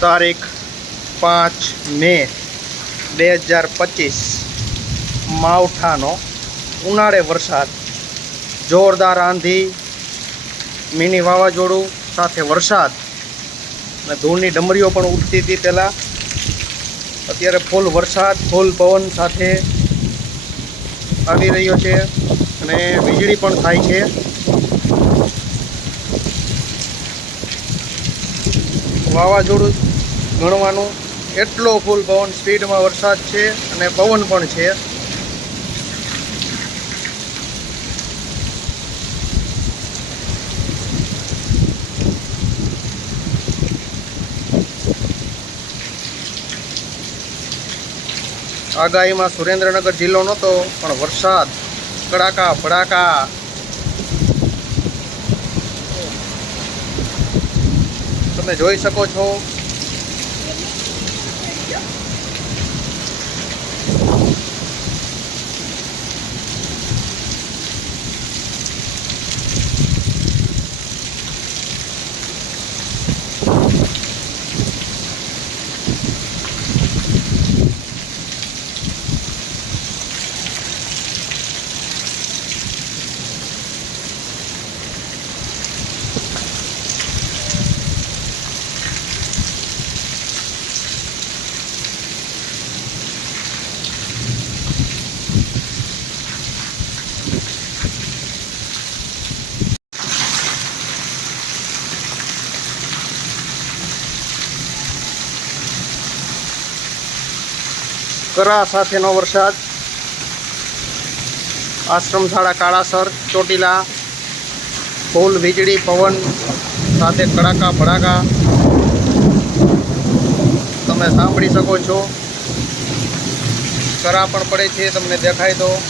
તારીખ પાંચ મે બે હજાર પચીસ. માવઠાનો ઉનાળે વરસાદ. જોરદાર આંધી, મિની વાવાઝોડું, સાથે વરસાદ. અને ધૂળની ડમરીઓ પણ ઉઠતી હતી પહેલાં. અત્યારે ફૂલ વરસાદ, ફૂલ પવન સાથે આવી રહ્યો છે અને વીજળી પણ થાય છે. વાવાઝોડું ગણવાનું. એટલો ફૂલ પવન સ્પીડમાં વરસાદ છે અને પવન પણ છે. આગાહીમાં સુરેન્દ્રનગર જિલ્લો નહોતો, પણ વરસાદ. કડાકા, ભડાકા. તમે જોઈ શકો છો કરા સાથેનો વરસાદ. આશ્રમશાળા કાળાસર, ચોટીલા ફૂલ વીજળી, પવન, સાથે કડાકા, ભડાકા. તમે સાંભળી શકો છો. કરા પણ પડે છે, તમને દેખાય તો.